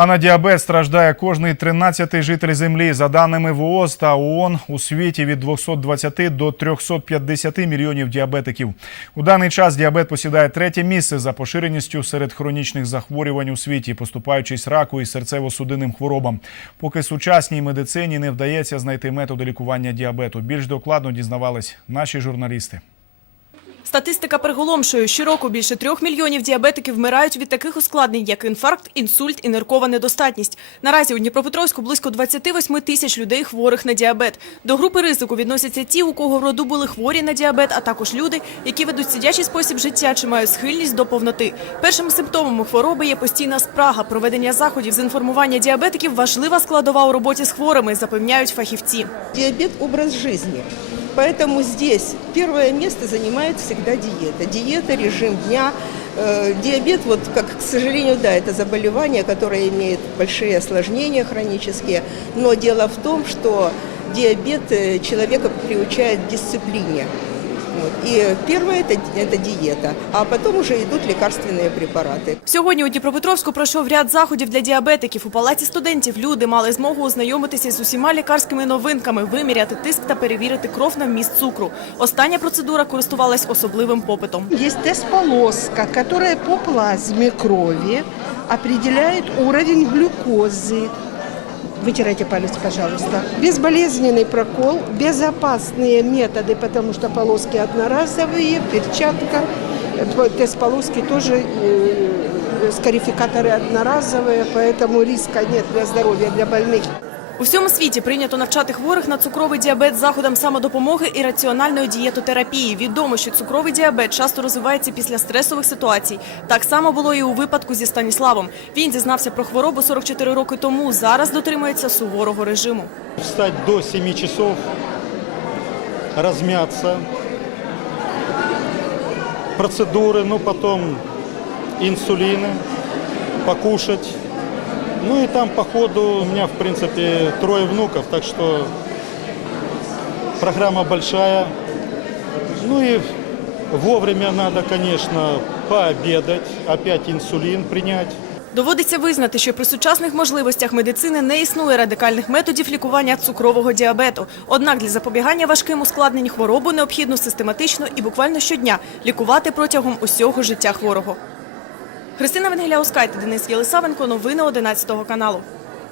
А на діабет страждає кожний 13-й житель землі. За даними ВООЗ та ООН, у світі від 220 до 350 мільйонів діабетиків. У даний час діабет посідає третє місце за поширеністю серед хронічних захворювань у світі, поступаючись раку і серцево-судинним хворобам. Поки сучасній медицині не вдається знайти методи лікування діабету. Більш докладно дізнавались наші журналісти. Статистика приголомшує. Щороку більше трьох мільйонів діабетиків вмирають від таких ускладнень, як інфаркт, інсульт і ниркова недостатність. Наразі у Дніпропетровську близько 28 тисяч людей хворих на діабет. До групи ризику відносяться ті, у кого в роду були хворі на діабет, а також люди, які ведуть сидячий спосіб життя чи мають схильність до повноти. Першими симптомами хвороби є постійна спрага. Проведення заходів з інформування діабетиків важлива складова у роботі з хворими, запевняють фахівці. Диабет – образ жизни. Поэтому здесь первое место занимает всегда диета. Диета, режим дня. Э, Диабет, вот, как, к сожалению, да, это заболевание, которое имеет большие осложнения хронические. Но дело в том, что диабет э, человека приучает к дисциплине. Вот. И первое это, это диета, а потом уже идут лекарственные препараты. Сьогодні у Дніпропетровську пройшов ряд заходів для діабетиків. У палаці студентів люди мали змогу ознайомитися з усіма лікарськими новинками, виміряти тиск та перевірити кров на вміст цукру. Остання процедура користувалась особливим попитом. Есть тест-полоска, которая по плазме крови определяет уровень глюкозы. Вытирайте палец, пожалуйста. Безболезненный прокол, безопасные методы, потому что полоски одноразовые, перчатка. Э, Тест-полоски тоже, э, скарификаторы одноразовые, поэтому риска нет для здоровья, для больных. У всьому світі прийнято навчати хворих на цукровий діабет заходам самодопомоги і раціональної дієтотерапії. Відомо, що цукровий діабет часто розвивається після стресових ситуацій. Так само було і у випадку зі Станіславом. Він дізнався про хворобу 44 роки тому. Зараз дотримується суворого режиму. Встать до 7 часов, размяться, процедуры, ну потом инсулины, покушать. Ну и там по ходу у меня, в принципе, трое внуков, так что программа большая. Ну и вовремя надо, конечно, пообедать, опять инсулин принять. Доводиться визнати, що при сучасних можливостях медицини не існує радикальних методів лікування цукрового діабету. Однак для запобігання важким ускладнень хворобу необхідно систематично і буквально щодня лікувати протягом усього життя хворого. Христина Венгеля Оскайте, Денис Єлисавенко. Новини 11 каналу.